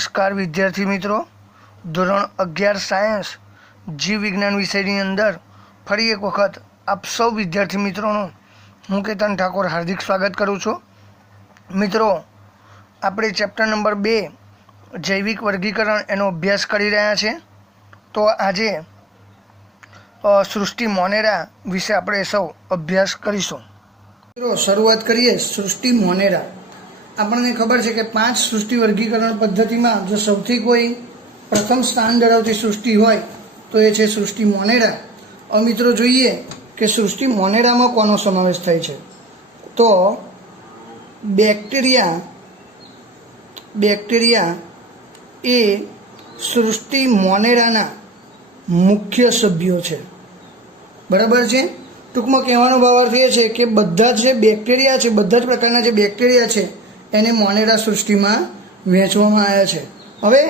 નમસ્કાર વિદ્યાર્થી મિત્રો, ધોરણ 11 સાયન્સ જીવ વિજ્ઞાન વિષયની અંદર ફરી એક વખત આપ સૌ વિદ્યાર્થી મિત્રોનું હું કેતન ઠાકોર હાર્દિક સ્વાગત કરું છું. મિત્રો, આપણે ચેપ્ટર નંબર 2 જૈવિક વર્ગીકરણ એનો અભ્યાસ કરી રહ્યા છે. તો આજે સૃષ્ટિ મોનેરા વિશે આપણે સૌ અભ્યાસ કરીશું. મિત્રો, શરૂઆત કરીએ સૃષ્ટિ મોનેરા. આપણને ખબર છે કે 5 સૃષ્ટિ વર્ગીકરણ પદ્ધતિમાં જો સૌથી કોઈ પ્રથમ સ્થાન ધરાવતી સૃષ્ટિ હોય તો એ છે સૃષ્ટિ મોનેરા. હવે મિત્રો જોઈએ કે સૃષ્ટિ મોનેરામાં કોનો સમાવેશ થાય છે. તો બેક્ટેરિયા એ સૃષ્ટિ મોનેરાના મુખ્ય સભ્યો છે. બરાબર છે. ટૂંકમાં કહેવાનો ભાવાર્થ એ છે કે બધા જે બેક્ટેરિયા છે, બધા જ પ્રકારના જે બેક્ટેરિયા છે એને મોનેરા સૃષ્ટિમાં વહેંચવામાં આવ્યા છે. હવે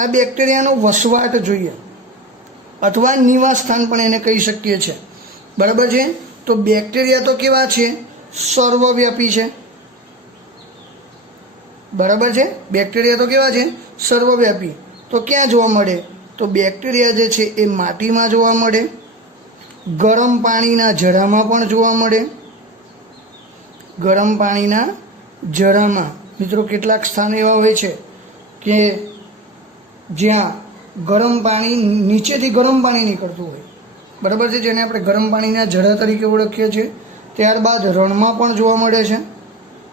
આ બેક્ટેરિયાનો વસવાટ જોઈએ અથવા નિવાસ સ્થાન પણ એને કહી શકીએ છીએ. બરાબર છે. તો બેક્ટેરિયા તો કેવા છે? સર્વવ્યાપી છે. બરાબર છે. બેક્ટેરિયા તો કેવા છે? સર્વવ્યાપી. તો ક્યાં જોવા મળે? તો બેક્ટેરિયા જે છે એ માટીમાં જોવા મળે, ગરમ પાણીના ઝરામાં પણ જોવા મળે. ગરમ પાણીના ઝરામાં મિત્રો કેટલાક સ્થાન એવા હોય છે કે જ્યાં ગરમ પાણી નીચેથી ગરમ પાણી નીકળતું હોય. બરાબર છે. જેને આપણે ગરમ પાણીના ઝરા તરીકે ઓળખીએ છીએ. ત્યારબાદ રણમાં પણ જોવા મળે છે.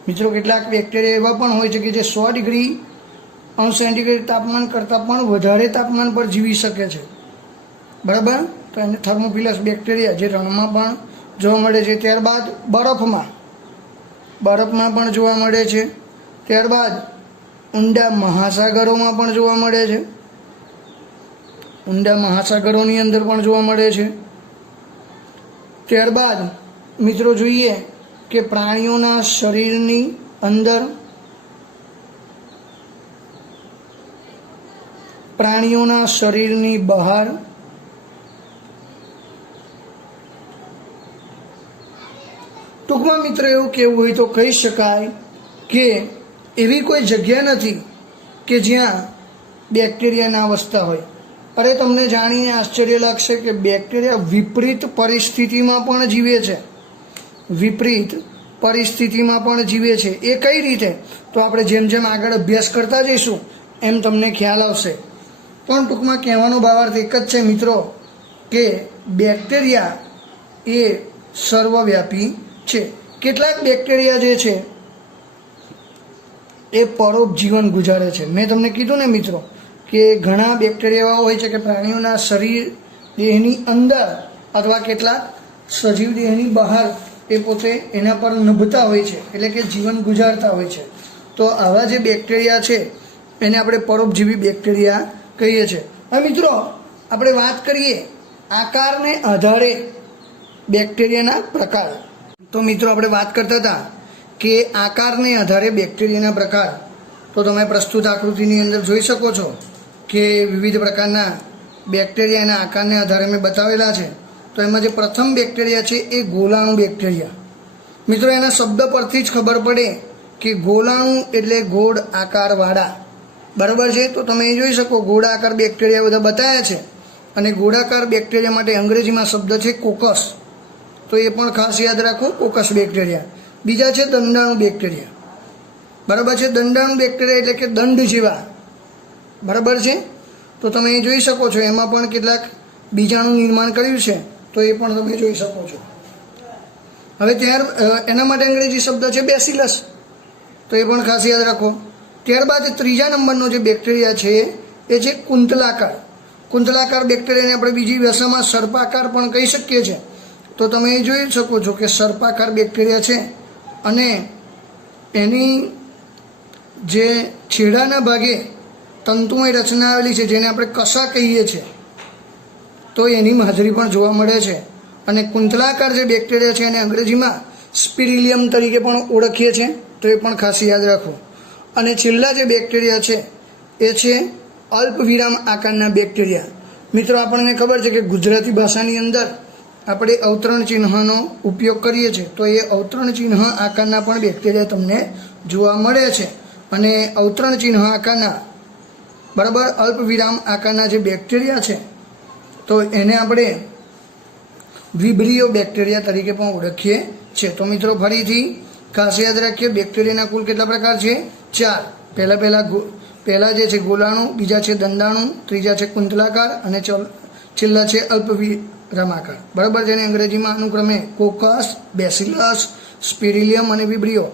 મિત્રો, કેટલાક બેક્ટેરિયા એવા પણ હોય છે કે જે 100 ડિગ્રી અંશ સેન્ટીગ્રેડ તાપમાન કરતાં પણ વધારે તાપમાન પર જીવી શકે છે. બરાબર. તો એને થર્મોફિલસ બેક્ટેરિયા જે રણમાં પણ જોવા મળે છે. ત્યારબાદ બરફમાં પણ જોવા મળે છે. ત્યારબાદ ઊંડા મહાસાગરોમાં પણ જોવા મળે છે. ઊંડા મહાસાગરોની અંદર પણ જોવા મળે છે. ત્યારબાદ મિત્રો જોઈએ કે પ્રાણીઓના શરીરની અંદર, પ્રાણીઓના શરીરની બહાર, ટૂંકમાં મિત્રો એવું કહેવું હોય તો કહી શકાય કે એવી કોઈ જગ્યા નથી કે જ્યાં બેક્ટેરિયા ના વસતા હોય. અરે, તમને જાણીને આશ્ચર્ય લાગશે કે બેક્ટેરિયા વિપરીત પરિસ્થિતિમાં પણ જીવે છે. વિપરીત પરિસ્થિતિમાં પણ જીવે છે. એ કઈ રીતે? તો આપણે જેમ જેમ આગળ અભ્યાસ કરતા જઈશું એમ તમને ખ્યાલ આવશે. પણ ટૂંકમાં કહેવાનો ભાવાર્થ એક જ છે મિત્રો કે બેક્ટેરિયા એ સર્વવ્યાપી છે. કેટલાક બેક્ટેરિયા જે છે એ પરોપજીવન ગુજારે છે. મેં તમને કીધું ને મિત્રો કે ઘણા બેક્ટેરિયા એવા હોય છે કે પ્રાણીઓના શરીર દેહની અંદર અથવા કેટલાક સજીવ દેહની બહાર એ પોતે એના પર નભતા હોય છે, એટલે કે જીવન ગુજારતા હોય છે. તો આવા જે બેક્ટેરિયા છે એને આપણે પરોપજીવી બેક્ટેરિયા કહીએ છીએ. હવે મિત્રો, આપણે વાત કરીએ આકારને આધારે બેક્ટેરિયાના પ્રકાર. તો મિત્રો, આપણે વાત કરતા હતા કે આકારને આધારે બેક્ટેરિયાના પ્રકાર. તો તમે પ્રસ્તુત આકૃતિની અંદર જોઈ શકો છો કે વિવિધ પ્રકારના બેક્ટેરિયાના આકારને આધારે મેં બતાવેલા છે. તો એમાં જે પ્રથમ બેક્ટેરિયા છે એ ગોલાણુ બેક્ટેરિયા. મિત્રો, એના શબ્દ પરથી જ ખબર પડે કે ગોલાણુ એટલે ગોળ આકારવાળા. બરાબર છે. તો તમે એ જોઈ શકો ગોળાકાર બેક્ટેરિયા બધા બતાવ્યા છે. અને ગોળાકાર બેક્ટેરિયા માટે અંગ્રેજીમાં શબ્દ છે કોકસ. તો એ પણ ખાસ યાદ રાખો, કોકસ બેક્ટેરિયા. બીજા છે દંડાણુ બેક્ટેરિયા. બરાબર છે. દંડાણુ બેક્ટેરિયા એટલે કે દંડ જેવા. બરાબર છે. તો તમે એ જોઈ શકો છો એમાં પણ કેટલાક બીજાણું નિર્માણ કર્યું છે. તો એ પણ તમે જોઈ શકો છો. હવે એના માટે અંગ્રેજી શબ્દ છે બેસિલસ. તો એ પણ ખાસ યાદ રાખો. ત્યારબાદ ત્રીજા નંબરનો જે બેક્ટેરિયા છે એ છે કુંતલાકાર. કુંતલાકાર બેક્ટેરિયાને આપણે બીજી ભાષામાં સર્પાકાર પણ કહી શકીએ છીએ. તો તમે એ જોઈ શકો છો કે સર્પાકાર બેક્ટેરિયા છે અને એની જે છેડાના ભાગે તંતુમય રચના આવેલી છે જેને આપણે કશા કહીએ છીએ, તો એની હાજરી પણ જોવા મળે છે. અને કુંતલાકાર જે બેક્ટેરિયા છે એને અંગ્રેજીમાં સ્પિરિલિયમ તરીકે પણ ઓળખીએ છીએ. તો એ પણ ખાસ યાદ રાખો. અને છેલ્લા જે બેક્ટેરિયા છે એ છે અલ્પવિરામ આકારના બેક્ટેરિયા. મિત્રો, આપણને ખબર છે કે ગુજરાતી ભાષાની અંદર આપણે અવતરણ ચિહ્નનો ઉપયોગ કરીએ છીએ. તો એ અવતરણ ચિહ્ન આકારના પણ બેક્ટેરિયા તમને જોવા મળે છે. અને અવતરણ ચિહ્ન આકારના બરાબર, અલ્પ વિરામ આકારના જે બેક્ટેરિયા છે તો એને આપણે વિબ્રિયો બેક્ટેરિયા તરીકે પણ ઓળખીએ છીએ. તો મિત્રો ફરીથી ખાસ યાદ રાખીએ, બેક્ટેરિયાના કુલ કેટલા પ્રકાર છે? 4. પહેલા જે છે ગોલાણુ, બીજા છે દંડાણુ, ત્રીજા છે કુંતલાકાર અને છેલ્લા છે અલ્પવિરામાકાર. બરાબર, જેને અંગ્રેજીમાં અનુક્રમે કોકસ, બેસિલસ, સ્પિરિલિયમ અને વિબ્રિયો.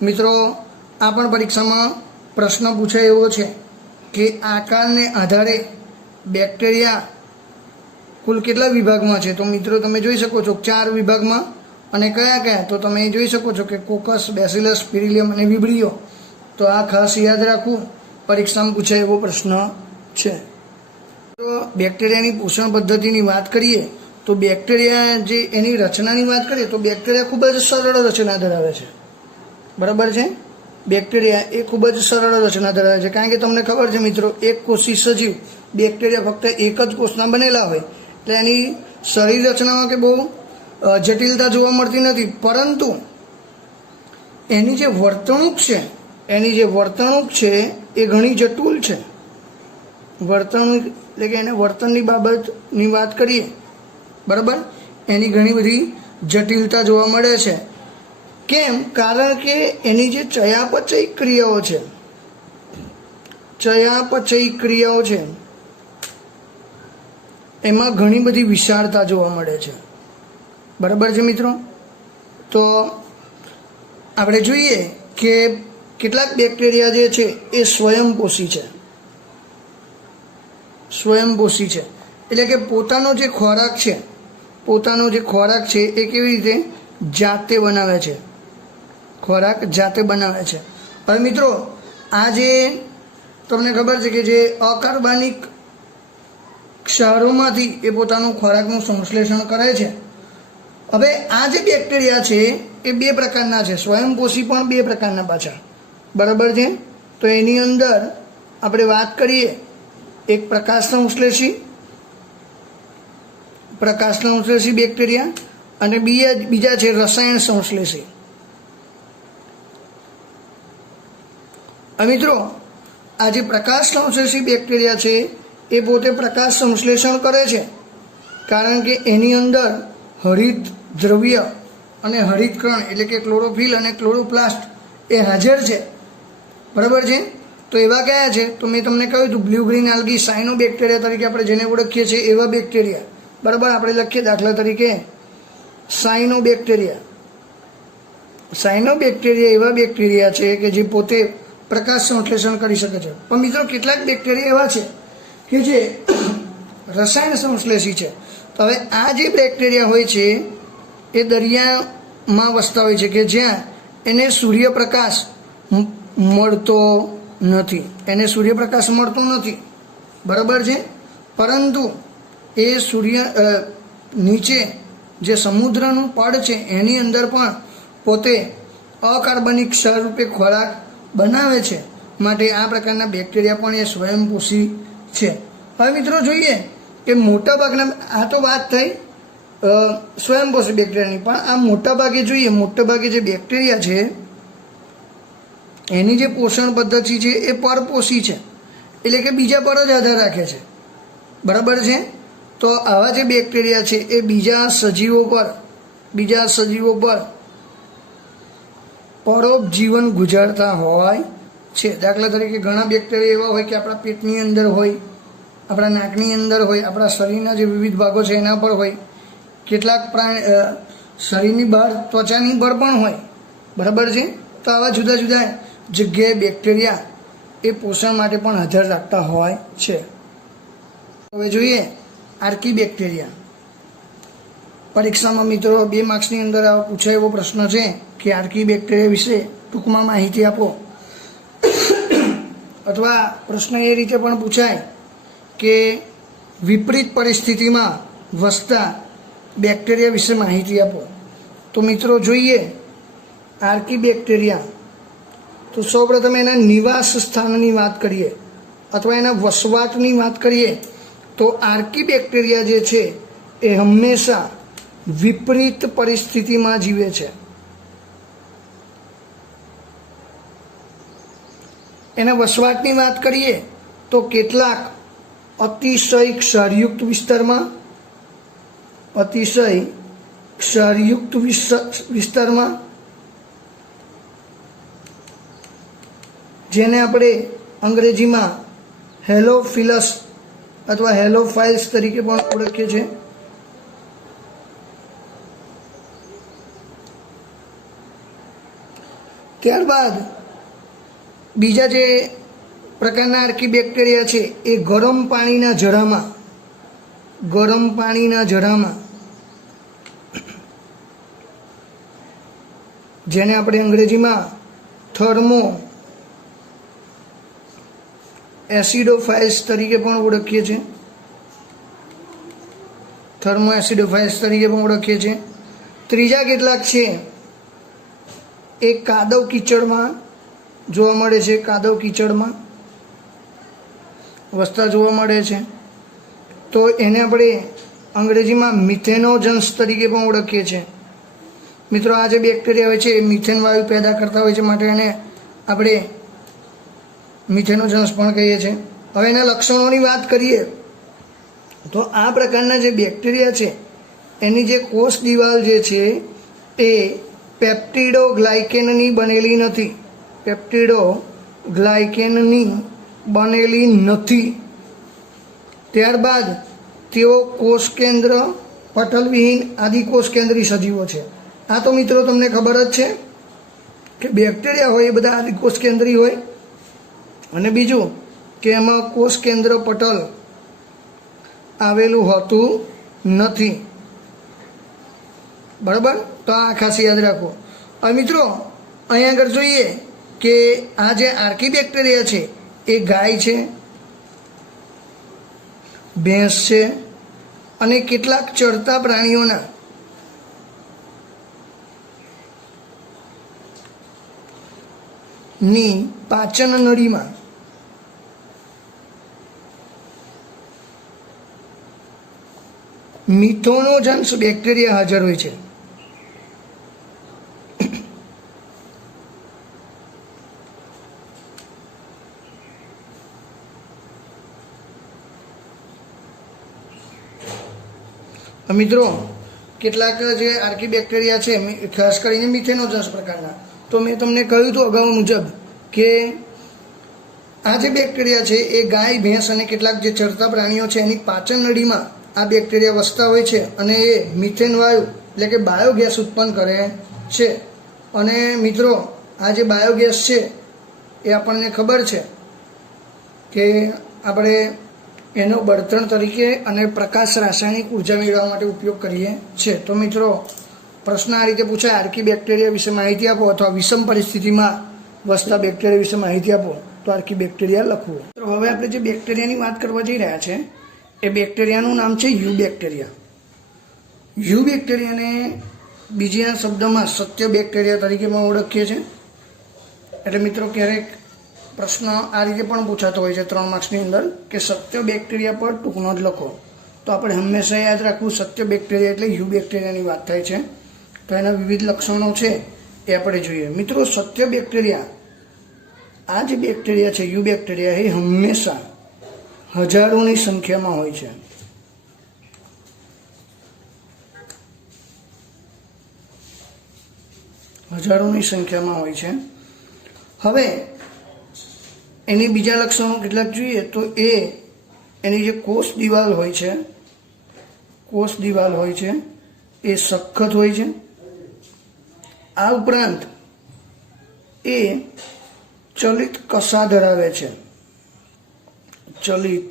મિત્રો આ પણ પરીક્ષામાં પ્રશ્ન પૂછાય એવો છે કે આકારને આધારે બેક્ટેરિયા કુલ કેટલા વિભાગમાં છે? તો મિત્રો તમે જોઈ શકો છો 4 વિભાગમાં. અને કયા કયા? તો તમે જોઈ શકો છો કે કોકસ, બેસિલસ, સ્પિરિલિયમ અને વિબ્રિયો. તો આ ખાસ યાદ રાખવું, પરીક્ષામાં પૂછાય એવો પ્રશ્ન છે. તો બેક્ટેરિયાની પોષણ પદ્ધતિની વાત કરીએ તો બેક્ટેરિયા જે એની રચનાની વાત કરીએ તો બેક્ટેરિયા ખૂબ જ સરળ રચના ધરાવે છે. બરાબર છે, બેક્ટેરિયા એ ખૂબ જ સરળ રચના ધરાવે છે. કારણ કે તમને ખબર છે મિત્રો, એક કોષી સજીવ બેક્ટેરિયા ફક્ત એક જ કોષના બનેલા હોય એટલે એની શરીર રચનામાં કે બહુ જટિલતા જોવા મળતી નથી. પરંતુ એની જે વર્તણૂક છે એ ઘણી જટિલ છે. વર્તણૂક એટલે કે એને વર્તનની બાબતની વાત કરીએ, બરાબર, એની ઘણી બધી જટિલતા જોવા મળે છે. કેમ? કારણ કે એની જે ચયાપચય ક્રિયાઓ છે એમાં ઘણી બધી વિશાળતા જોવા મળે છે. બરાબર છે મિત્રો. તો આપણે જોઈએ કે કેટલાક બેક્ટેરિયા જે છે એ સ્વયંપોષી છે. એટલે કે પોતાનો જે ખોરાક છે એ કેવી રીતે જાતે બનાવે છે. હવે મિત્રો આ જે તમને ખબર છે કે જે અકાર્બનિક ક્ષારોમાંથી એ પોતાનું ખોરાકનું સંશ્લેષણ કરે છે. હવે આ જે બેક્ટેરિયા છે એ 2 પ્રકારના છે, સ્વયંપોષી પણ 2 પ્રકારના પાછા. બરાબર છે. તો એની અંદર આપણે વાત કરીએ, એક પ્રકાશ સંશ્લેષી બેક્ટેરિયા અને બીજા છે રસાયણ સંશ્લેષી. મિત્રો આ જે પ્રકાશ સંશ્લેષી બેક્ટેરિયા છે એ પોતે પ્રકાશ સંશ્લેષણ કરે છે કારણ કે એની અંદર હરિત દ્રવ્ય અને હરિતકણ એટલે કે ક્લોરોફિલ અને ક્લોરોપ્લાસ્ટ એ હાજર છે. બરાબર છે. તો એવા કયા છે? તો મેં તમને કહ્યું હતું બ્લુ ગ્રીન આલ્ગી સાયનોબેક્ટેરિયા તરીકે આપણે જેને ઓળખીએ છીએ એવા બેક્ટેરિયા. બરાબર, આપણે લખીએ દાખલા તરીકે સાયનોબેક્ટેરિયા એવા બેક્ટેરિયા છે કે જે પોતે પ્રકાશ સંશ્લેષણ કરી શકે છે. પણ મિત્રો કેટલાક બેક્ટેરિયા એવા છે કે જે રસાયણ સંશ્લેષી છે. તો હવે આ જે બેક્ટેરિયા હોય છે એ દરિયામાં વસતા હોય છે કે જ્યાં એને સૂર્યપ્રકાશ મળતો નથી. બરાબર છે. પરંતુ એ નીચે જે સમુદ્રનું પડ છે એની અંદર પણ પોતે અકાર્બનિક ક્ષાર રૂપે ખોરાક બનાવે છે. માટે આ પ્રકારના બેક્ટેરિયા પણ એ સ્વયંપોષી છે. હવે મિત્રો જોઈએ કે મોટાભાગના, આ તો વાત થઈ સ્વયંપોષી બેક્ટેરિયાની, પણ આ મોટાભાગે જે બેક્ટેરિયા છે એની જે પોષણ પદ્ધતિ છે એ પરપોષી છે. એટલે કે બીજા પર જ આધાર રાખે છે. બરાબર છે. તો આવા જે બેક્ટેરિયા છે એ બીજા સજીવો પર પરોપજીવન ગુજારતા હોય છે. દાખલા તરીકે ઘણા બેક્ટેરિયા એવા હોય કે આપણા પેટની અંદર હોય, આપણા નાકની અંદર હોય, આપણા શરીરના જે વિવિધ ભાગો છે એના પર હોય, કેટલાક શરીરની બહાર ત્વચાની પર પણ હોય. બરાબર છે. તો આવા જુદા જુદા જગ્યાએ બેક્ટેરિયા એ પોષણ માટે પણ હાજર રાખતા હોય છે. હવે જોઈએ આર્કીબેક્ટેરિયા. પરીક્ષામાં મિત્રો 2 માર્ક્સની અંદર પૂછાય એવો પ્રશ્ન છે કે આર્કીબેક્ટેરિયા વિશે ટૂંકમાં માહિતી આપો. અથવા પ્રશ્ન એ રીતે પણ પૂછાય કે વિપરીત પરિસ્થિતિમાં વસતા બેક્ટેરિયા વિશે માહિતી આપો. તો મિત્રો જોઈએ આર્કીબેક્ટેરિયા. તો સૌપ્રથમ એના નિવાસ સ્થાનની વાત કરીએ અથવા એના વસવાટની વાત કરીએ તો આર્કીબેક્ટેરિયા જે છે એ હંમેશા વિપરીત પરિસ્થિતિમાં જીવે છે. એના વસવાટની વાત કરીએ તો કેટલાક અતિશય ક્ષારયુક્ત વિસ્તારમાં, અતિશય ક્ષારયુક્ત વિસ્તારમાં, જેને આપણે અંગ્રેજીમાં હેલોફિલસ અથવા હેલોફાઇલ્સ તરીકે પણ ઓળખીએ છીએ. ત્યારબાદ બીજા જે પ્રકારના આર્કીબેક્ટેરિયા છે એ ગરમ પાણીના જરામાં, જેને આપણે અંગ્રેજીમાં થર્મો એસિડોફાઇલ્સ તરીકે પણ ઓળખીએ છીએ. થર્મો એસિડોફાઇલ્સ તરીકે પણ ઓળખીએ છીએ. ત્રીજા કેટલાક છે એ કાદવ કીચડમાં જોવા મળે છે, કાદવ કીચડમાં વસતા જોવા મળે છે. તો એને આપણે અંગ્રેજીમાં મિથેનોજન્સ તરીકે પણ ઓળખીએ છીએ. મિત્રો, આ જે બેક્ટેરિયા હોય છે એ મિથેન વાયુ પેદા કરતા હોય છે, માટે એને આપણે મિથેનોજન્સ પણ કહીએ છીએ. હવે એના લક્ષણોની વાત કરીએ તો આ પ્રકારના જે બેક્ટેરિયા છે એની જે કોષ દિવાલ જે છે એ પેપ્ટિડોગ્લાયકેનની બનેલી નથી, પેપ્ટિડોગ્લાયકેનની બનેલી નથી. ત્યારબાદ તેઓ કોષ કેન્દ્ર, પટલવિહીન આદિ કોષ કેન્દ્રી સજીવો છે. આ તો મિત્રો તમને ખબર જ છે કે બેક્ટેરિયા હોય એ બધા આદિ કોષ કેન્દ્રી હોય, અને બીજું કે એમાં કોષ કેન્દ્ર પટલ આવેલું હોતું નથી. બરાબર, તો આ ખાસ યાદ રાખો. હવે મિત્રો, અહીંયા આગળ જોઈએ કે આ જે આર્કીબેક્ટેરિયા છે એ ગાય છે, ભેંસ છે અને કેટલાક ચરતા પ્રાણીઓના ની પાચન નળીમાં મિથેનોજન્સ બેક્ટેરિયા હાજર હોય છે. મિત્રો, કેટલાક જે આર્કીબેક્ટેરિયા છે ખાસ કરીને મિથેનોજન્સ પ્રકારના, તો મેં તમને કહ્યું હતું અગાઉ મુજબ કે આ જે બેક્ટેરિયા છે એ ગાય, ભેંસ અને કેટલાક જે ચરતા પ્રાણીઓ છે એની પાચન નળીમાં આ બેક્ટેરિયા વસતા હોય છે અને એ મિથેન વાયુ એટલે કે બાયોગેસ ઉત્પન્ન કરે છે. અને મિત્રો, આ જે બાયોગેસ છે એ આપણને ખબર છે કે આપણે એનો બળતણ તરીકે અને પ્રકાશ રાસાયણિક ઉર્જા મેળવવા માટે ઉપયોગ કરીએ છીએ. તો મિત્રો, પ્રશ્ન આ રીતે પૂછાય, આર્કીબેક્ટેરિયા વિશે માહિતી આપો અથવા વિષમ પરિસ્થિતિમાં વસતા બેક્ટેરિયા વિશે માહિતી આપો, તો આર્કીબેક્ટેરિયા લખવું. તો હવે આપણે જે બેક્ટેરિયાની વાત કરવા જઈ રહ્યા છે એ બેક્ટેરિયાનું નામ છે યુ બેક્ટેરિયા. યુ બેક્ટેરિયાને બીજા શબ્દમાં સત્ય બેક્ટેરિયા તરીકે પણ ઓળખીએ છીએ. એટલે મિત્રો, ક્યારેક પ્રશ્ન આ રીતે પણ પૂછાતો હોય છે 3 માર્ક્સની અંદર કે સત્ય બેક્ટેરિયા પર ટૂંકનો જ લખો. તો આપણે હંમેશા યાદ રાખવું, સત્ય બેક્ટેરિયા એટલે યુ બેક્ટેરિયાની વાત થાય છે. તો એના વિવિધ લક્ષણો છે એ આપણે જોઈએ. મિત્રો, સત્ય બેક્ટેરિયા, આ જે બેક્ટેરિયા છે યુ બેક્ટેરિયા, એ હંમેશા હજારોની સંખ્યામાં હોય છે. હજારોની સંખ્યામાં હોય છે. હવે એની બીજા લક્ષણો કેટલાક જોઈએ તો એની જે કોષ દિવાલ હોય છે, કોષ દિવાલ હોય છે એ સખત હોય છે. આ ઉપરાંત એ ચલિત કસા ધરાવે છે, ચલિત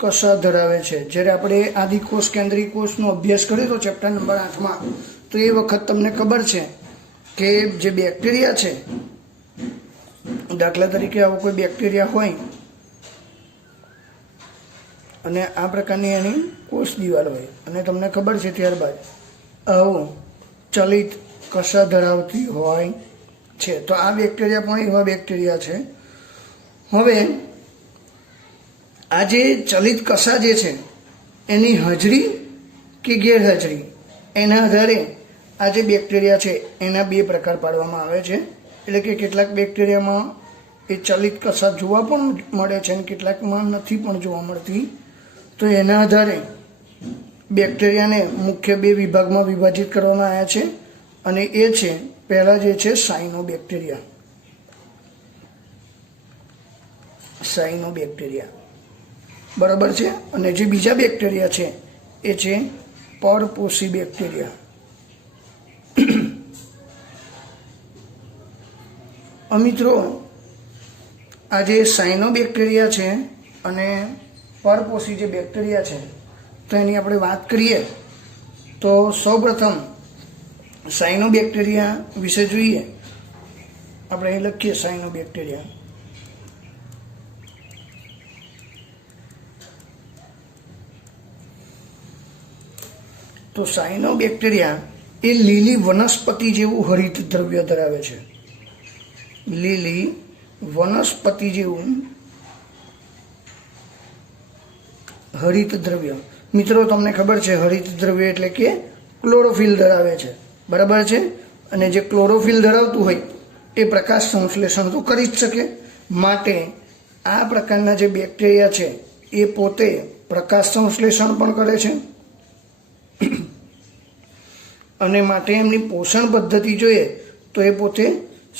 કસા ધરાવે છે. જ્યારે આપણે આદિકોષ કેન્દ્રીય કોષનો અભ્યાસ કર્યો તો ચેપ્ટર નંબર 8માં, તો એ વખત તમને ખબર છે કે જે બેક્ટેરિયા છે, દાખલા તરીકે આવો કોઈ બેક્ટેરિયા હોય અને આ પ્રકારની એની કોષ દિવાલ હોય અને તમને ખબર છે ત્યારબાદ આવું ચલિત કસા ધરાવતી હોય છે, તો આ બેક્ટેરિયા પણ એવા બેક્ટેરિયા છે. હવે આ જે ચલિત કસા જે છે એની હાજરી કે ગેરહાજરી, એના આધારે આ જે બેક્ટેરિયા છે એના 2 પ્રકાર પાડવામાં આવે છે. એટલે કે કેટલાક બેક્ટેરિયામાં એ ચલિત કસર જોવા પણ મળે છે અને કેટલાકમાં નથી પણ જોવા મળતી. તો એના આધારે બેક્ટેરિયાને મુખ્ય બે વિભાગમાં વિભાજિત કરવામાં આવ્યા છે અને એ છે પહેલા જે છે સાયનોબેક્ટેરિયા. સાયનોબેક્ટેરિયા બરાબર છે. અને જે બીજા બેક્ટેરિયા છે એ છે પરપોષી બેક્ટેરિયા. મિત્રો આ જે સાયનોબેક્ટેરિયા છે અને પરપોષી જે બેક્ટેરિયા છે તો એની આપણે વાત કરીએ તો સૌપ્રથમ સાયનોબેક્ટેરિયા વિશે જોઈએ. આપણે અહીં લખીએ સાયનોબેક્ટેરિયા. તો સાયનોબેક્ટેરિયા એ લીલી વનસ્પતિ જેવું હરિત દ્રવ્ય ધરાવે છે. લીલી વનસ્પતિ જેવું હરિત દ્રવ્ય. મિત્રો તમને ખબર છે હરિત દ્રવ્ય એટલે કે ક્લોરોફિલ ધરાવે છે, બરાબર છે. અને જે ક્લોરોફિલ ધરાવતું હોય એ પ્રકાશ સંશ્લેષણ તો કરી જ શકે. માટે આ પ્રકારના જે બેક્ટેરિયા છે એ પોતે પ્રકાશ સંશ્લેષણ પણ કરે છે અને માટે એમની પોષણ પદ્ધતિ જોઈએ તો એ પોતે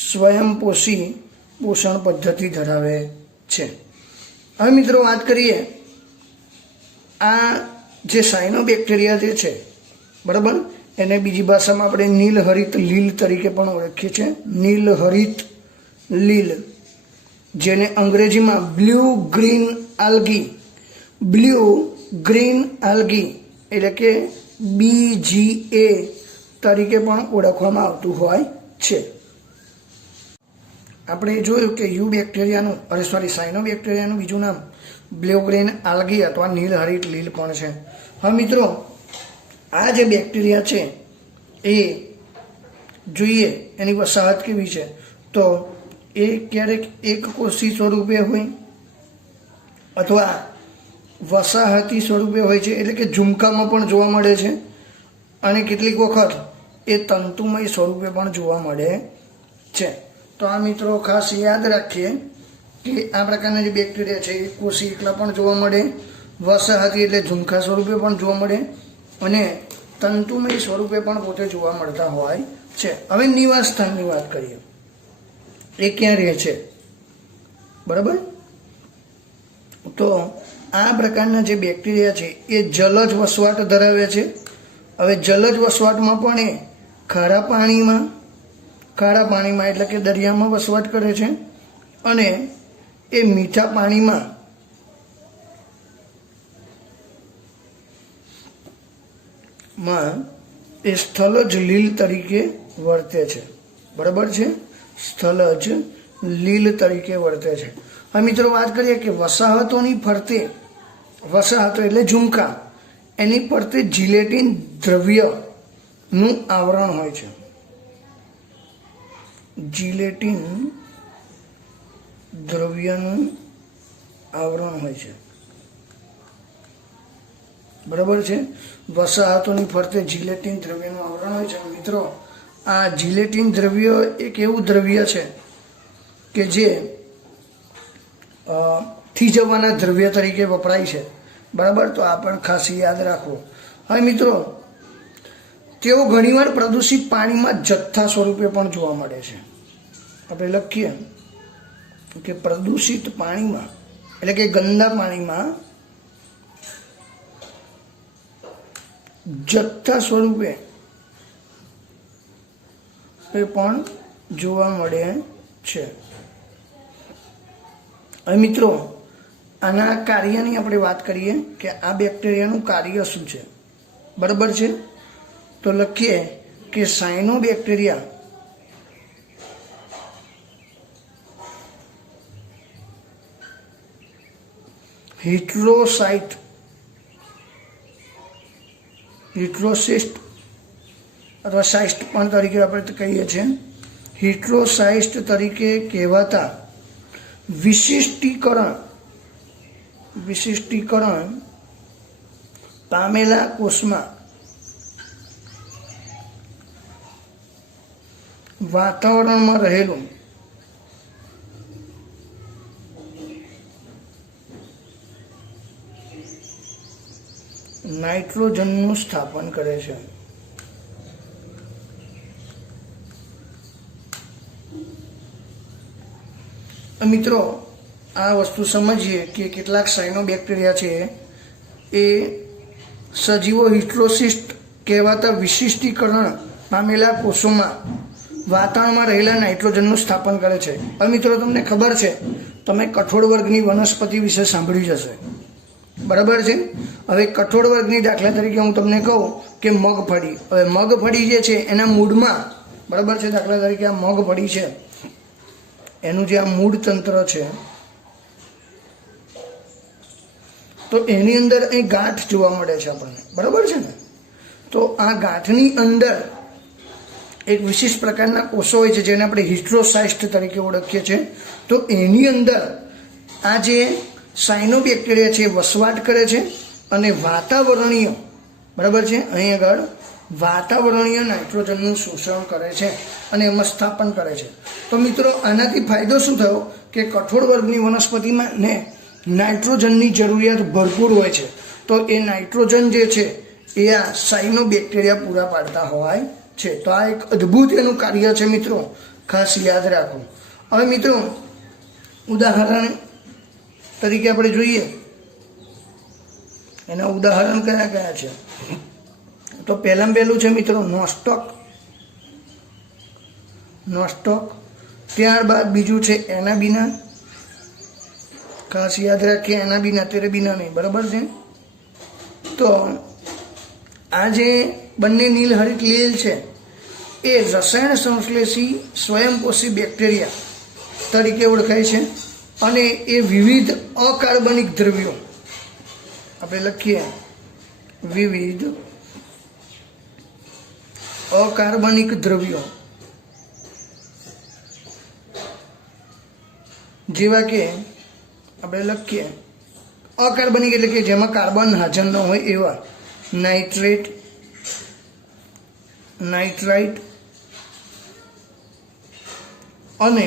સ્વયંપોષી પોષણ પદ્ધતિ ધરાવે છે. હવે મિત્રો વાત કરીએ આ જે સાયનોબેક્ટેરિયા જે છે, બરાબર, એને બીજી ભાષામાં આપણે નીલહરિત લીલ તરીકે પણ ઓળખીએ છીએ. નીલહરિત લીલ, જેને અંગ્રેજીમાં blue green algae, blue green algae એટલે કે BGA તરીકે પણ ઓળખવામાં આવતું હોય છે. આપણે જોયું કે સાયનોબેક્ટેરિયાનું બીજું નામ બ્લુ ગ્રીન આલ્ગી અથવા નીલહરિત લીલ પણ છે. હવે મિત્રો આ જે બેક્ટેરિયા છે એ જોઈએ એની વસાહત કેવી છે તો એ ક્યારેક એક કોષી સ્વરૂપે હોય અથવા વસાહતી સ્વરૂપે હોય છે, એટલે કે ઝુમકામાં પણ જોવા મળે છે અને કેટલીક વખત એ તંતુમય સ્વરૂપે પણ જોવા મળે છે. તો આ મિત્રો ખાસ યાદ રાખીએ કે આ પ્રકારના જે બેક્ટેરિયા છે એ કોષી એકલા પણ જોવા મળે, વસાહતી એટલે ઝુમખા સ્વરૂપે પણ જોવા મળે અને તંતુમય સ્વરૂપે પણ પોતે જોવા મળતા હોય છે. હવે નિવાસ સ્થાનની વાત કરીએ, એ ક્યાં રહે છે, બરાબર. તો આ પ્રકારના જે બેક્ટેરિયા છે એ જલજ વસવાટ ધરાવે છે. હવે જલજ વસવાટમાં પણ એ ખારા પાણીમાં એટલે કે દરિયામાં વસવાટ કરે છે અને એ મીઠા પાણીમાં એ સ્થલજ લીલ તરીકે વર્તે છે, બરાબર છે. સ્થલજ લીલ તરીકે વર્તે છે. હવે મિત્રો વાત કરીએ કે વસાહતોની ફરતે, વસાહતો એટલે ઝુમકા, એની ફરતે જિલેટીન દ્રવ્યનું આવરણ હોય છે. જિલેટીન દ્રવ્યનું આવરણ હોય છે, બરાબર છે. વસાહતોની ફરતે જિલેટીન દ્રવ્યનું આવરણ હોય છે. મિત્રો આ જિલેટીન દ્રવ્ય એક એવું દ્રવ્ય છે કે જે થીજવવાના દ્રવ્ય તરીકે વપરાય છે, બરાબર. તો આ પણ ખાસ યાદ રાખવું. હવે મિત્રો તેઓ ઘણીવાર પ્રદૂષિત પાણીમાં જથ્થા સ્વરૂપે પણ જોવા મળે છે. આપણે લખીએ કે પ્રદૂષિત પાણીમાં એટલે કે ગંદા પાણીમાં જથ્થા સ્વરૂપે એ પણ જોવા મળે છે. હવે મિત્રો આના કાર્યની આપણે વાત કરીએ કે આ બેક્ટેરિયાનું કાર્ય શું છે, બરાબર છે. તો લખીએ કે સાયનોબેક્ટેરિયા હિટ્રોસિસ્ટ અથવા સાઇસ્ટ પણ તરીકે આપણે કહીએ છીએ. હિટ્રોસાઇસ્ટ તરીકે કહેવાતા વિશિષ્ટીકરણ પામેલા કોષમાં વાતાવરણમાં રહેલું નાઇટ્રોજનનું સ્થાપન કરે છે. મિત્રો આ વસ્તુ સમજીએ કે કેટલાક સાયનોબેક્ટેરિયા છે એ સજીવો હિસ્ટ્રોસિસ્ટ કહેવાતા વિશિષ્ટીકરણ પામેલા કોષોમાં વાતાવરણમાં રહેલા નાઇટ્રોજનનું સ્થાપન કરે છે. હવે મિત્રો તમને ખબર છે, તમે કઠોળ વર્ગની વનસ્પતિ વિશે સાંભળ્યું જ હશે, બરાબર છે. હવે કઠોળ વર્ગની દાખલા તરીકે હું તમને કહું કે મગફળી. હવે મગફળી જે છે એના મૂળમાં, બરાબર છે, દાખલા તરીકે આ મગફળી છે, એનું જે આ મૂળ તંત્ર છે તો એની અંદર એ ગાંઠ જોવા મળે છે આપણને, બરાબર છે ને. તો આ ગાંઠની અંદર એક વિશિષ્ટ પ્રકારના કોષો હોય છે જેને આપણે હિસ્ટ્રોસાઇસ્ટ તરીકે ઓળખીએ છીએ. તો એની અંદર આ જે સાયનોબેક્ટેરિયા છે વસવાટ કરે છે અને વાતાવરણીય, બરાબર છે, અહીં આગળ વાતાવરણીય નાઇટ્રોજનનું શોષણ કરે છે અને એમાં સ્થાપન કરે છે. તો મિત્રો આનાથી ફાયદો શું થયો કે કઠોળ વર્ગની વનસ્પતિમાં ને નાઇટ્રોજનની જરૂરિયાત ભરપૂર હોય છે. તો એ નાઇટ્રોજન જે છે એ આ સાયનોબેક્ટેરિયા પૂરા પાડતા હોય છે. તો આ એક અદ્ભુત એનું કાર્ય છે મિત્રો, ખાસ યાદ રાખો. હવે મિત્રો ઉદાહરણ તરીકે આપણે જોઈએ, એના ઉદાહરણ કયા કયા છે. તો પહેલામાં પહેલું છે મિત્રો નોસ્ટોક. ત્યારબાદ બીજું છે એનાબીના. ખાસ યાદ રાખીએ, એનાબીના તેરેબીના નહીં, બરાબર છે. તો આ જે બંને નીલહરિત લીલ છે એ રસાયણ સંશ્લેષી સ્વયંપોષી બેક્ટેરિયા તરીકે ઓળખાય છે અને એ વિવિધ અકાર્બનિક દ્રવ્યો, આપણે લખીએ વિવિધ અકાર્બનિક દ્રવ્યો, જેવા કે આપણે લખીએ અકાર્બનિક એટલે કે જેમાં કાર્બન હાજર ન હોય એવા નાઇટ્રેટ, નાઇટ્રાઇટ અને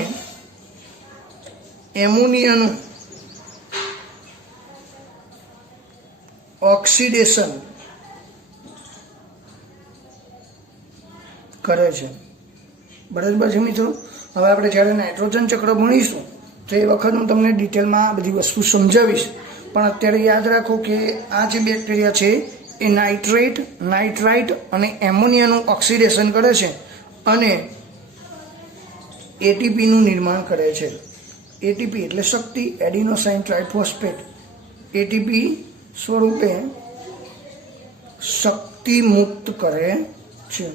એમોનિયાનું ઓક્સિડેશન કરે છે, બરાબર છે મિત્રો. હવે આપણે જ્યારે નાઇટ્રોજન ચક્ર ભણીશું તો એ વખત હું તમને ડિટેલમાં આ બધી વસ્તુ સમજાવીશ, પણ અત્યારે યાદ રાખો કે આ જે બેક્ટેરિયા છે એ નાઇટ્રેટ, નાઇટ્રાઇટ અને એમોનિયાનું ઓક્સિડેશન કરે છે અને એટીપીનું નિર્માણ કરે છે. એટીપી એટલે શક્તિ, એડિનોસાઇન ટ્રાઇફોસ્ફેટ, એટીપી સ્વરૂપે શક્તિ મુક્ત કરે છે.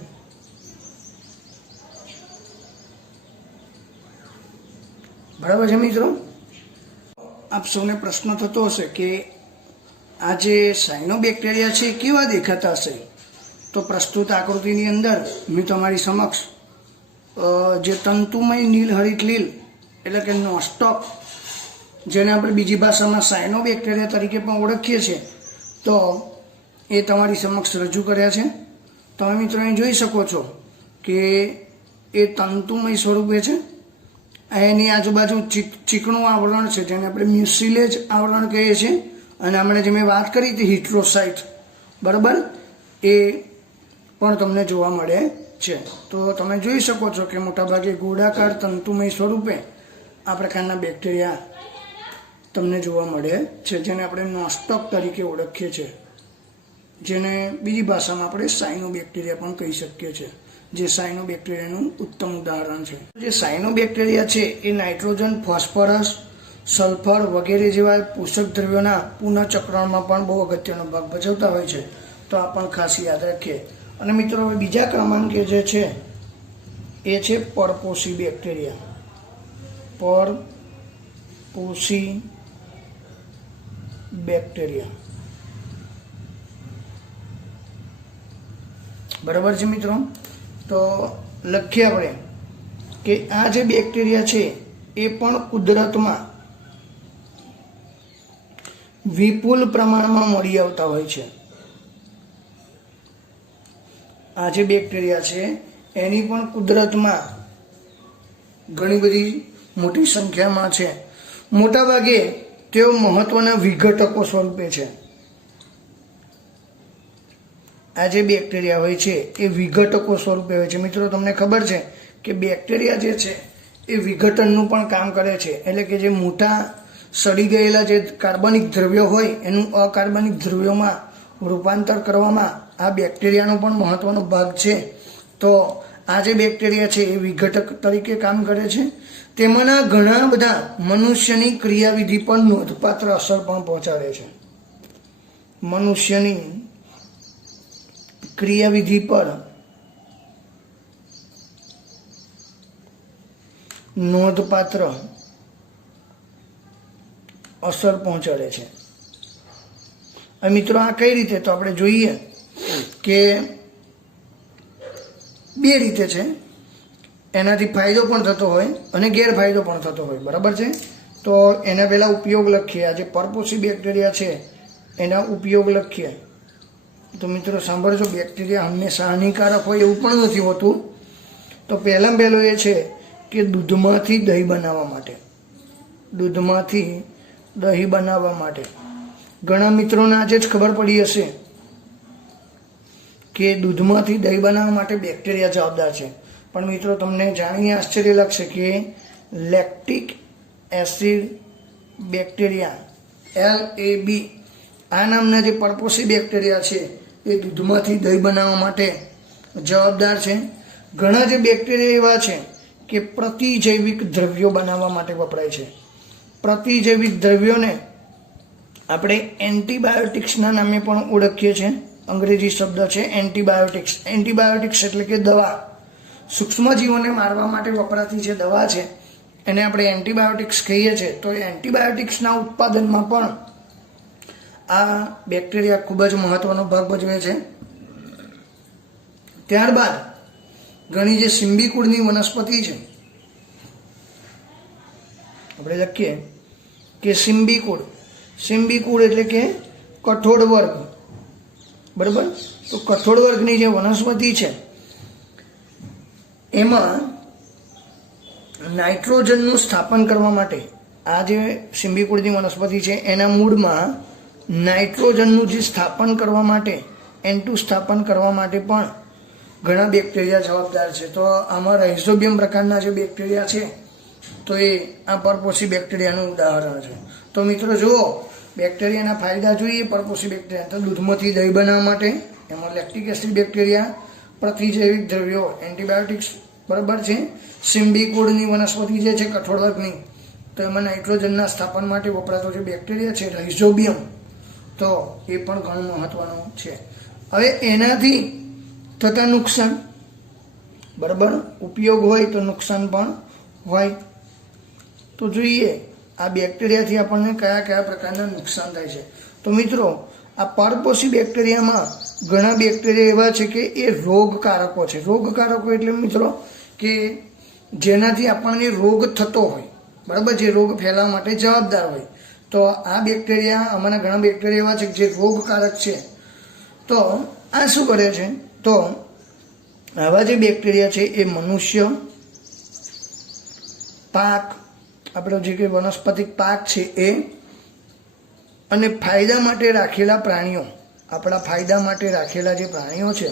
બરાબર છે મિત્રો. આપ સૌને પ્રશ્ન થતો હશે કે આ જે સાયનોબેક્ટેરિયા છે કેવા દેખાતા હશે. તો પ્રસ્તુત આકૃતિની અંદર મેં તમારી સમક્ષ જે તંતુમય નીલહરિત લીલ એટલે કે નોસ્ટોક, જેને આપણે બીજી ભાષામાં સાયનોબેક્ટેરિયા તરીકે પણ ઓળખીએ છીએ, તો એ તમારી સમક્ષ રજૂ કર્યા છે. તમે મિત્રો અહીં જોઈ શકો છો કે એ તંતુમય સ્વરૂપે છે. એની આજુબાજુ ચીકણું આવરણ છે જેને આપણે મ્યુસિલેજ આવરણ કહીએ છીએ, અને હમણાં જે મેં વાત કરી હતી હિસ્ટ્રોસાઇટ, બરાબર, એ પણ તમને જોવા મળે છે. તો તમે જોઈ શકો છો કે મોટાભાગે ગોળાકાર તંતુમય સ્વરૂપે આ પ્રકારના બેક્ટેરિયા તમને જોવા મળે છે, જેને આપણે નોસ્ટોક તરીકે ઓળખીએ છીએ, જેને બીજી ભાષામાં આપણે સાયનોબેક્ટેરિયા પણ કહી શકીએ છીએ, જે સાયનોબેક્ટેરિયાનું ઉત્તમ ઉદાહરણ છે. જે સાયનોબેક્ટેરિયા છે એ નાઇટ્રોજન, ફોસ્ફરસ, સલ્ફર વગેરે જેવા પોષક દ્રવ્યોના પુનઃચક્રણમાં પણ બહુ અગત્યનો ભાગ ભજવતા હોય છે. તો આ પણ ખાસ યાદ રાખીએ. અને મિત્રો હવે બીજા ક્રમાંકે જે છે એ છે પરપોષી બેક્ટેરિયા. પરપોષી બેક્ટેરિયા, બરાબર છે મિત્રો. તો લખીએ આપણે કે આ જે બેક્ટેરિયા છે એ પણ કુદરતમાં વિપુલ પ્રમાણમાં મળી આવતા હોય છે. આ જે બેક્ટેરિયા છે એની પણ કુદરતમાં ઘણી બધી મોટી સંખ્યામાં છે. મોટાભાગે તેઓ મહત્વના વિઘટકો સ્વરૂપે છે. આ જે બેક્ટેરિયા હોય છે એ વિઘટકો સ્વરૂપે હોય છે. મિત્રો તમને ખબર છે કે બેક્ટેરિયા જે છે એ વિઘટનનું પણ કામ કરે છે. એટલે કે જે મોટા સડી ગયેલા જે કાર્બનિક દ્રવ્યો હોય એનું અકાર્બનિક દ્રવ્યોમાં રૂપાંતર કરવામાં આ બેક્ટેરિયાનો પણ મહત્વનો ભાગ છે. તો આ જે બેક્ટેરિયા છે એ વિઘટક તરીકે કામ કરે છે. તેમાંના ઘણા બધા મનુષ્યની ક્રિયાવિધિ પર નોંધપાત્ર અસર પણ પહોંચાડે છે. મનુષ્યની ક્રિયાવિધિ પર નોંધપાત્ર અસર પહોંચાડે છે. હવે મિત્રો આ કઈ રીતે, તો આપણે જોઈએ કે બે રીતે છે. એનાથી ફાયદો પણ થતો હોય અને ગેરફાયદો પણ થતો હોય, બરાબર છે. તો એના પહેલાં ઉપયોગ લખીએ. આ જે પરપોષી બેક્ટેરિયા છે એના ઉપયોગ લખીએ. તો મિત્રો સાંભળજો, બેક્ટેરિયા હંમેશા હાનિકારક હોય એવું પણ નથી હોતું. તો પહેલાં પહેલું એ છે કે દૂધમાંથી દહીં બનાવવા માટે. દૂધમાંથી દહીં બનાવવા માટે ઘણા મિત્રોને આજે જ ખબર પડી હશે કે દૂધમાંથી દહીં બનાવવા માટે બેક્ટેરિયા જવાબદાર છે. પણ મિત્રો તમને જાણીને આશ્ચર્ય લાગશે કે લેક્ટિક એસિડ બેક્ટેરિયા LAB આ નામના જે પરપોષી બેક્ટેરિયા છે એ દૂધમાંથી દહીં બનાવવા માટે જવાબદાર છે. ઘણા જે બેક્ટેરિયા એવા છે કે પ્રતિજૈવિક દ્રવ્યો બનાવવા માટે વપરાય છે. પ્રતિજૈવિક દ્રવ્યોને આપણે એન્ટીબાયોટિક્સના નામે પણ ઓળખીએ છીએ. અંગ્રેજી શબ્દ છે એન્ટીબાયોટિક્સ. એન્ટીબાયોટિક્સ એટલે કે દવા, સૂક્ષ્મજીવોને મારવા માટે વપરાતી જે દવા છે એને આપણે એન્ટીબાયોટિક્સ કહીએ છીએ. તો એન્ટીબાયોટિક્સના ઉત્પાદનમાં પણ આ બેક્ટેરિયા ખૂબ જ મહત્વનો ભાગ ભજવે છે. ત્યારબાદ ઘણી જે સિમ્બીકુળની વનસ્પતિ છે, આપણે લખીએ કે સિમ્બીકુળ. સિમ્બીકુળ એટલે કે કઠોળ વર્ગ, બરાબર. તો કઠોળ વર્ગની જે વનસ્પતિ છે એમાં નાઇટ્રોજનનું સ્થાપન કરવા માટે, આ જે સિમ્બીકુળની વનસ્પતિ છે એના મૂળમાં નાઇટ્રોજનનું જે સ્થાપન કરવા માટે, N2 સ્થાપન કરવા માટે પણ ઘણા બેક્ટેરિયા જવાબદાર છે. તો આમાં રાઇઝોબિયમ પ્રકારના જે બેક્ટેરિયા છે તો એ આ પરપોષી બેક્ટેરિયાનું ઉદાહરણ છે. તો મિત્રો જુઓ, બેક્ટેરિયાના ફાયદા જોઈએ. પરપોષી બેક્ટેરિયા તો દૂધમાંથી દહીં બનાવવા માટે, એમાં લેક્ટિક એસિડ બેક્ટેરિયા, પ્રતિજૈવિક દ્રવ્યો, એન્ટીબાયોટિક્સ, બરાબર છે. સિમ્બીકુળની વનસ્પતિ જે છે કઠોળ વર્ગની, તો એમાં નાઇટ્રોજનના સ્થાપન માટે વપરાતો જે બેક્ટેરિયા છે રાઇઝોબિયમ, તો એ પણ ઘણું મહત્વનું છે. હવે એનાથી થતા નુકસાન, બરાબર, ઉપયોગ હોય તો નુકસાન પણ હોય. તો જોઈએ આ બેક્ટેરિયાથી આપણને કયા કયા પ્રકારના નુકસાન થાય છે. તો મિત્રો આ પરપોષી બેક્ટેરિયામાં ઘણા બેક્ટેરિયા એવા છે કે એ રોગકારકો છે. રોગકારકો એટલે મિત્રો કે જેનાથી આપણને રોગ થતો હોય, બરાબર, જે રોગ ફેલાવા માટે જવાબદાર હોય. તો આ બેક્ટેરિયા, આમાંના ઘણા બેક્ટેરિયા એવા છે જે રોગકારક છે. તો આ શું કરે છે, તો આવા જે બેક્ટેરિયા છે એ મનુષ્ય, પાક, આપણો જે કંઈ વનસ્પતિક પાક છે એ, અને ફાયદા માટે રાખેલા પ્રાણીઓ, આપણા ફાયદા માટે રાખેલા જે પ્રાણીઓ છે,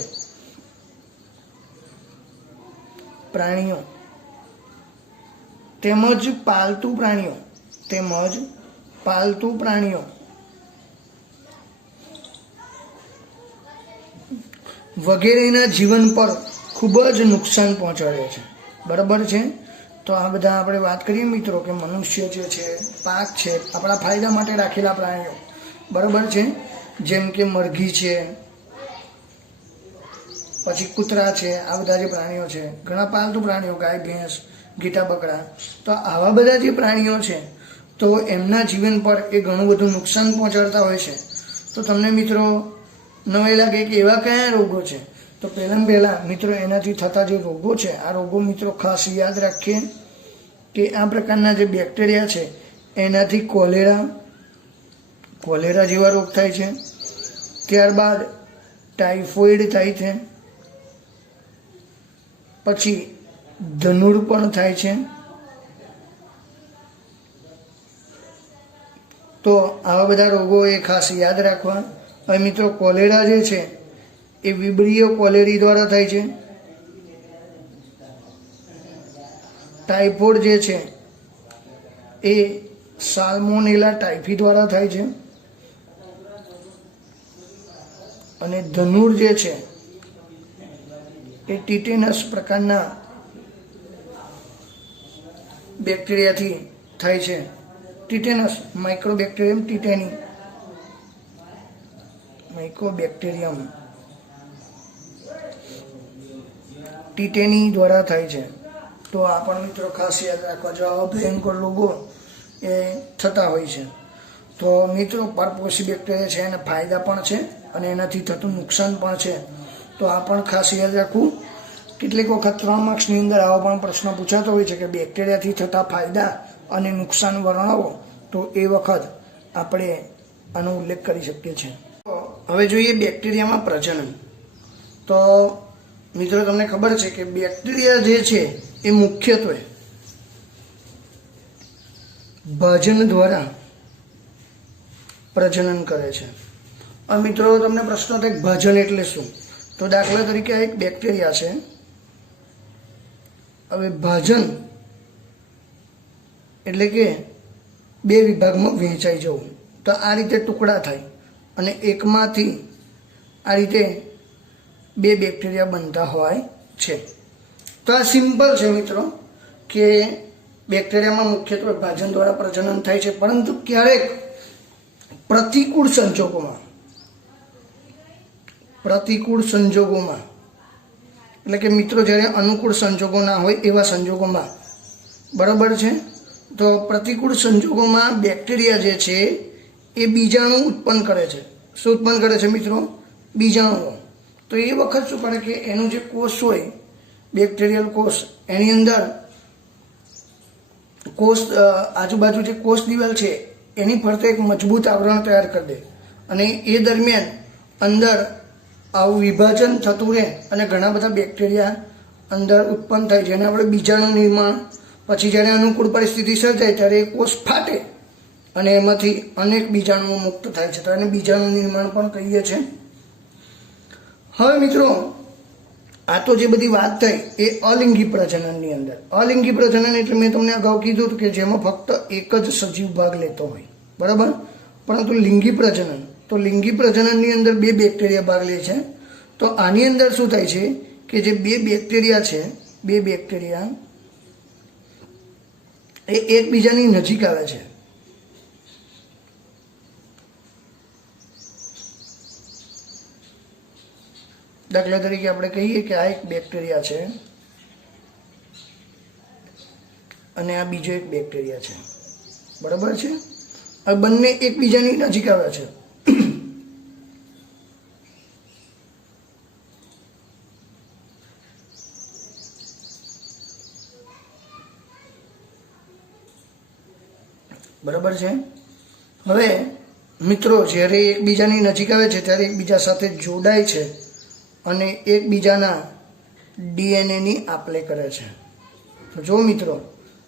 પ્રાણીઓ તેમજ પાલતુ પ્રાણીઓ, વગેરેના જીવન પર ખૂબ જ નુકસાન પહોંચાડે છે, બરાબર છે. તો આ બધા આપણે વાત કરીએ મિત્રો કે મનુષ્ય જે છે, પાક છે, આપણા ફાયદા માટે રાખેલા પ્રાણીઓ, બરાબર છે. જેમ કે મરઘી છે, પછી કૂતરા છે, આ બધા જે પ્રાણીઓ છે, ઘણા પાલતુ પ્રાણીઓ, ગાય, ભેંસ, ઘેટા, બકરા, તો આવા બધા જે પ્રાણીઓ છે તો એમના જીવન પર એ ઘણું બધું નુકસાન પહોંચાડતા હોય છે. તો તમને મિત્રો નવાઈ લાગે કે એવા કયા રોગો છે, તો પહેલાં મિત્રો એનાથી થતા જે રોગો છે, આ રોગો મિત્રો ખાસ યાદ રાખીએ કે આ પ્રકારના જે બેક્ટેરિયા છે એનાથી કોલેરા જેવા રોગ થાય છે. ત્યારબાદ ટાઇફોઇડ થાય છે, પછી ધનુર પણ થાય છે. તો આવા બધા રોગો એ ખાસ યાદ રાખવા. હવે મિત્રો કોલેરા જે છે એ વિબ્રિયો કોલેરી દ્વારા થાય છે. ટાઇફોઇડ જે છે એ સાલ્મોનેલા ટાઇફી દ્વારા થાય છે. અને ધનુર જે છે એ ટીટેનસ પ્રકારના બેક્ટેરિયાથી થાય છે. ટીટેનસ માઇક્રોબેક્ટેરિયમ ટીટેની માઇક્રોબેક્ટેરિયમ ટીટેની દ્વારા થાય છે. તો આ પણ મિત્રો ખાસ યાદ રાખવા, જો આવા ભયંકર રોગો એ થતા હોય છે. તો મિત્રો પરપોષી બેક્ટેરિયા છે એના ફાયદા પણ છે અને એનાથી થતું નુકસાન પણ છે. તો આ પણ ખાસ યાદ રાખવું. કેટલીક વખત 3 માર્ક્સની અંદર આવો પણ પ્રશ્ન પૂછાતો હોય છે કે બેક્ટેરિયાથી થતા ફાયદા અને નુકસાન વર્ણવો, તો એ વખત આપણે આનો ઉલ્લેખ કરી શકીએ છીએ. હવે જોઈએ બેક્ટેરિયામાં પ્રજનન. તો મિત્રો તમને ખબર છે કે બેક્ટેરિયા જે છે એ મુખ્યત્વે ભાજન દ્વારા પ્રજનન કરે છે. હવે મિત્રો તમને પ્રશ્ન થાય ભાજન એટલે શું? તો દાખલા તરીકે આ એક બેક્ટેરિયા છે. હવે ભાજન એટલે કે 2 વિભાગમાં વહેંચાઈ જવું. તો આ રીતે ટુકડા થાય અને એકમાંથી આ રીતે 2 બેક્ટેરિયા બનતા હોય છે. તો આ સિમ્પલ છે મિત્રો કે બેક્ટેરિયામાં મુખ્યત્વે ભાજન દ્વારા પ્રજનન થાય છે, પરંતુ ક્યારેક પ્રતિકૂળ સંજોગોમાં એટલે કે મિત્રો જ્યારે અનુકૂળ સંજોગો ના હોય એવા સંજોગોમાં, બરાબર છે, તો પ્રતિકૂળ સંજોગોમાં બેક્ટેરિયા જે છે એ બીજાણુ ઉત્પન્ન કરે છે. શું ઉત્પન્ન કરે છે મિત્રો? બીજાણુઓ. તો એ વખત શું કરે કે એનું જે કોષ હોય, બેક્ટેરિયલ કોષ, એની અંદર કોષ આજુબાજુ જે કોષ દિવાલ છે એની ફરતે એક મજબૂત આવરણ તૈયાર કરી દે અને એ દરમિયાન અંદર આવું વિભાજન થતું રહે અને ઘણા બધા બેક્ટેરિયા અંદર ઉત્પન્ન થાય, જેને આપણે બીજાણુ નિર્માણ, પછી જ્યારે અનુકૂળ પરિસ્થિતિ સર્જાય ત્યારે એ કોષ ફાટે અને એમાંથી અનેક બીજાણુઓ મુક્ત થાય છે. તો એને બીજાણુ નિર્માણ પણ કહીએ છીએ. હવે મિત્રો આ તો જે બધી વાત થઈ એ અલિંગી પ્રજનનની અંદર. અલિંગી પ્રજનન એટલે મેં તમને અગાઉ કીધું હતું કે જેમાં ફક્ત એક જ સજીવ ભાગ લેતો હોય, બરાબર. પરંતુ લિંગી પ્રજનન, તો લિંગી પ્રજનનની અંદર 2 બેક્ટેરિયા ભાગ લે છે. તો આની અંદર શું થાય છે કે જે 2 બેક્ટેરિયા છે, 2 બેક્ટેરિયા એ એકબીજાની નજીક આવે છે. દાખલા તરીકે આપણે કહીએ કે આ એક બેક્ટેરિયા છે અને આ બીજો એક બેક્ટેરિયા છે, બરાબર છે. હવે બંને એકબીજાની નજીક આવે છે. બરાબર છે. હવે મિત્રો જ્યારે એકબીજાની નજીક આવે છે ત્યારે એકબીજા સાથે જોડાય છે અને એકબીજાના ડીએનએની આપ-લે કરે છે. તો જો મિત્રો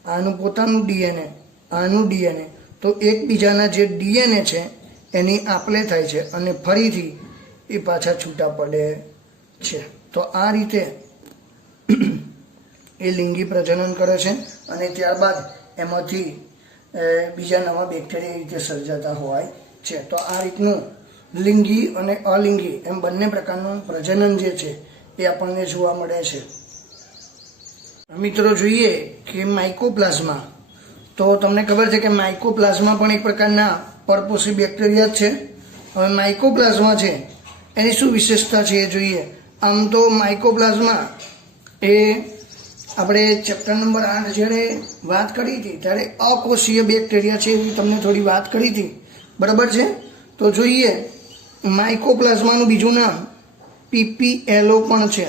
આનું પોતાનું ડીએનએ, આનું ડીએનએ, તો એકબીજાના જે ડીએનએ છે એની આપ-લે થાય છે અને ફરીથી એ પાછા છૂટા પડે છે. તો આ રીતે એ લિંગી પ્રજનન કરે છે અને ત્યારબાદ એમાંથી બીજા નવા બેક્ટેરિયા રીતે સર્જાતા હોય છે. તો આ રીતનું લિંગી અને અલિંગી એમ બંને પ્રકારનું પ્રજનન જે છે એ આપણને જોવા મળે છે. મિત્રો જોઈએ કે માઇકોપ્લાઝ્મા. તો તમને ખબર છે કે માઇકોપ્લાઝ્મા પણ એક પ્રકારના પરપોષી બેક્ટેરિયા જ છે. હવે માઇકોપ્લાઝ્મા છે એની શું વિશેષતા છે એ જોઈએ. આમ તો માઇકોપ્લાઝ્મા એ આપણે ચેપ્ટર નંબર 8 જ્યારે વાત કરી હતી ત્યારે અકોષીય બેક્ટેરિયા છે એવી તમને થોડી વાત કરી હતી, બરાબર છે. તો જોઈએ માઇકોપ્લાઝ્માનું બીજું નામ પીપીએલઓ પણ છે.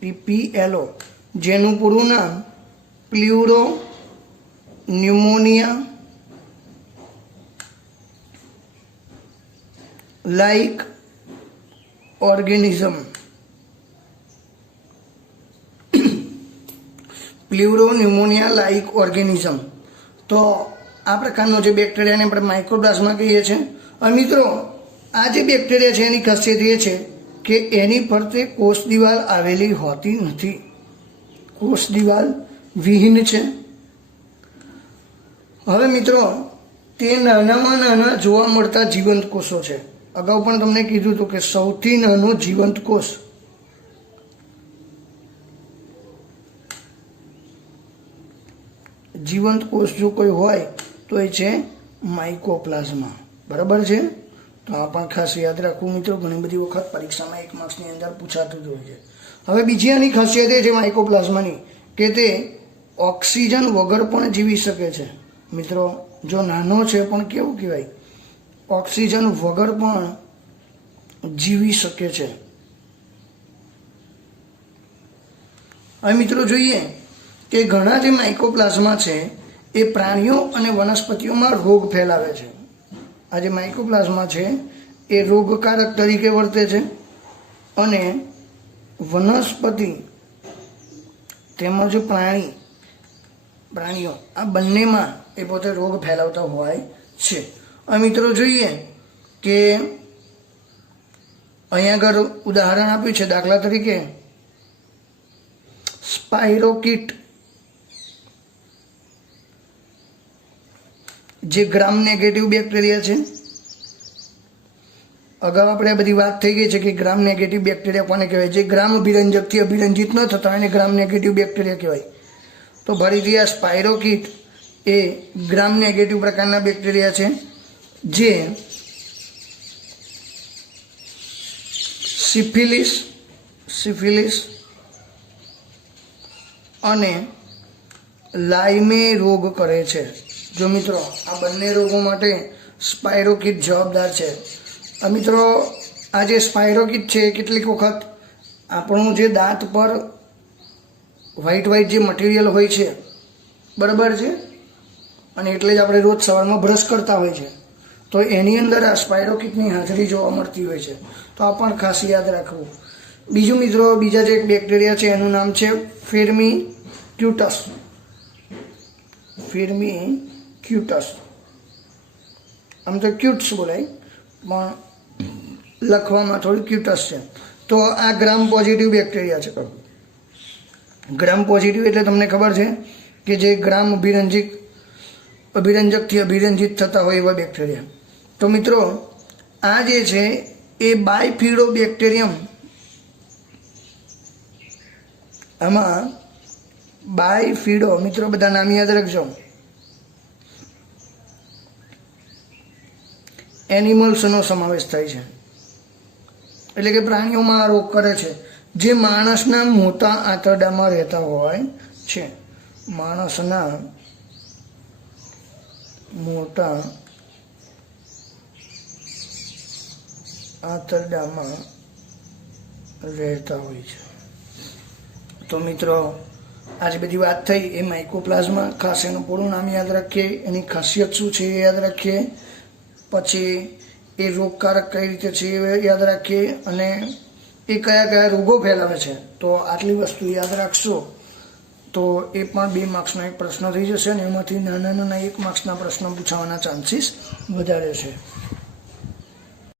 પીપીએલઓ, જેનું પૂરું નામ pleuro pneumonia like organism. Pleuro pneumonia like organism. તો આ પ્રકારનો જે બેક્ટેરિયાને આપણે માઇકોપ્લાઝ્મા કહીએ છીએ. અને મિત્રો આ જે બેક્ટેરિયા છે એની ખાસિયત એ છે કે એની ફરતે કોષ દિવાલ આવેલી હોતી નથી. કોષ દિવાલ વિહીન છે. હવે મિત્રો, તે નાનામાં નાના જોવા મળતા જીવંત કોષો છે. અગાઉ પણ તમને કીધું હતું કે સૌથી નાનો જીવંત કોષ જો કોઈ હોય તો એ છે માઇકોપ્લાઝમા. બરાબર છે? તો આ પણ ખાસ યાદ રાખવું મિત્રો, ઘણી બધી વખત પરીક્ષામાં 1 માર્ક્સની અંદર પૂછાતું જ હોય છે. હવે બીજી આની ખાસિયત એ છે માઇકોપ્લાઝમાની કે તે ઓક્સિજન વગર પણ જીવી શકે છે. મિત્રો, જો નાનો છે પણ કેવું કહેવાય, ઓક્સિજન વગર પણ જીવી શકે છે. હવે મિત્રો જોઈએ કે ઘણા જે માઇકોપ્લાઝમા છે એ પ્રાણીઓ અને વનસ્પતિઓમાં રોગ ફેલાવે છે. આ જે માઇકોપ્લાઝમા છે એ રોગકારક તરીકે વર્તે છે અને વનસ્પતિ તેમજ પ્રાણીઓ આ બંનેમાં એ પોતે રોગ ફેલાવતા હોય છે. હવે મિત્રો જોઈએ કે અહીંયા આગળ ઉદાહરણ આપ્યું છે. દાખલા તરીકે સ્પાઇરોકીટ જે ગ્રામ નેગેટિવ બેક્ટેરિયા છે. અગાઉ આપણે આ બધી વાત થઈ ગઈ છે કે ગ્રામ નેગેટિવ બેક્ટેરિયા કોને કહેવાય? જે ગ્રામ અભિરંજકથી અભિરંજિત ન થતા એને ગ્રામ નેગેટિવ બેક્ટેરિયા કહેવાય. તો ફરીથી આ સ્પાઇરોકીટ એ ગ્રામ નેગેટિવ પ્રકારના બેક્ટેરિયા છે જે સિફિલિસ અને લાઇમે રોગ કરે છે. જો મિત્રો, આ બંને રોગો માટે સ્પાઇરોકીટ જવાબદાર છે. મિત્રો, આ જે સ્પાઇરોકીટ છે કેટલીક વખત આપણું જે દાંત પર વ્હાઈટ જે મટીરિયલ હોય છે, બરાબર છે, અને એટલે જ આપણે રોજ સવારમાં બ્રશ કરતા હોય છે, તો એની અંદર આ સ્પાઇરોકીટની હાજરી જોવા મળતી હોય છે. તો આ પણ ખાસ યાદ રાખવું. બીજું મિત્રો, બીજા જે એક બેક્ટેરિયા છે એનું નામ છે ફિર્મિક્યુટસ. આમ તો ક્યુટ્સ બોલાય પણ લખવામાં થોડું ક્યુટસ છે. તો આ ગ્રામ પોઝિટિવ બેક્ટેરિયા છે. ગ્રામ પોઝિટિવ એટલે તમને ખબર છે કે જે ગ્રામ અભિરંજકથી અભિરંજિત થતા હોય એવા બેક્ટેરિયા. તો મિત્રો, આ જે છે એ બાયફિડો બેક્ટેરિયમ, આમાં બાયફિડો, મિત્રો બધા નામ યાદ રાખજો, એનિમલ્સનો સમાવેશ થાય છે. એટલે કે પ્રાણીઓમાં આ રોગ કરે છે જે માણસના મોટા આંતરડામાં રહેતા હોય છે. માણસના મોટા આંતરડામાં રહેતા હોય છે. તો મિત્રો, આજ બધી વાત થઈ એ માઇકોપ્લાઝમા. ખાસ એનું પૂરું નામ યાદ રાખીએ, એની ખાસિયત શું છે એ યાદ રાખીએ, પછી એ રોગકારક કઈ રીતે છે એ યાદ રાખીએ, અને એ કયા કયા રોગો ફેલાવે છે. તો આટલી વસ્તુ યાદ રાખશો તો એ પણ 2 માર્ક્સનો એક પ્રશ્ન થઈ જશે અને એમાંથી નાના 1 માર્ક્સના પ્રશ્નો પૂછાવાના ચાન્સીસ વધારે છે.